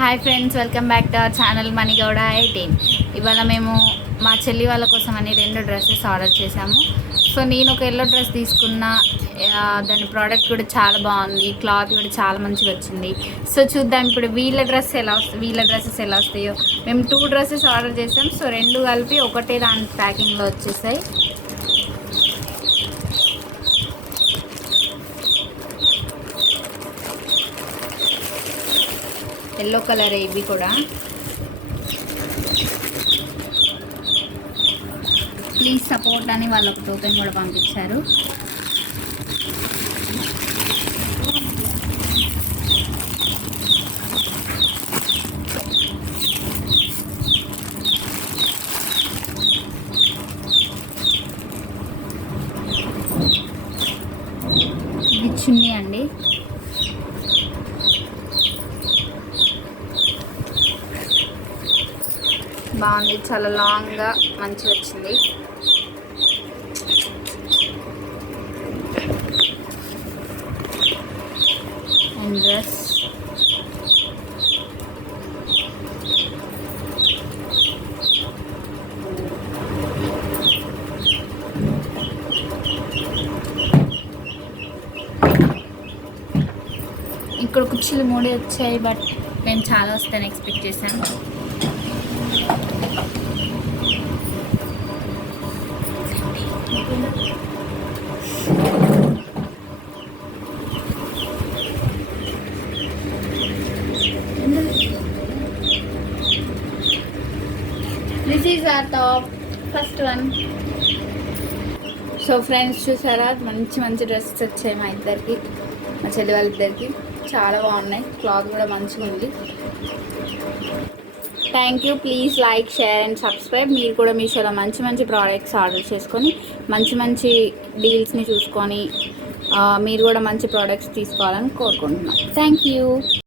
Hi friends, welcome back to our channel Manigowda 18. ఇవాళ మేము మా చెల్లి వాళ్ళ కోసం అని 2 డ్రెస్సెస్ ఆర్డర్ చేశాము. సో నేను ఒక ఎల్లో డ్రెస్ తీసుకున్నా, దాని ప్రోడక్ట్ కూడా చాలా బాగుంది, క్లాత్ కూడా చాలా మంచిగా వచ్చింది. సో చూద్దాం ఇప్పుడు వీళ్ళ డ్రెస్సెస్ ఎలా వస్తాయో. మేము 2 డ్రెస్సెస్ ఆర్డర్ చేసాం. సో 2 కలిపి ఒకటే దాని ప్యాకింగ్లో వచ్చేసాయి. ఎల్లో కలర్ ఇవి కూడా. ప్లీజ్ సపోర్ట్ అని వాళ్ళు ఒక టోకెన్ కూడా పంపించారు. ఇది చున్నీ అండి. బాగుంది, చాలా లాంగ్గా మంచిగా వచ్చింది. అండ్ డ్రెస్ ఇక్కడ కుర్చీలు 3 వచ్చాయి, బట్ మేము చాలా వస్తాయని ఎక్స్పెక్ట్ చేశాను. This is our top first one. So friends చూసారా, మంచి డ్రెస్సెస్ వచ్చాయి మా ఇద్దరికి, మా చెల్లి వాళ్ళిద్దరికి. చాలా బాగున్నాయి, క్లాత్ కూడా మంచిగా ఉంది. Thank you. Please like, share and subscribe. మీరు కూడా మీషోలో మంచి ప్రోడక్ట్స్ ఆర్డర్ చేసుకొని మంచి డీల్స్ని చూసుకొని మీరు కూడా మంచి ప్రోడక్ట్స్ తీసుకోవాలని కోరుకుంటున్నాను. Thank you.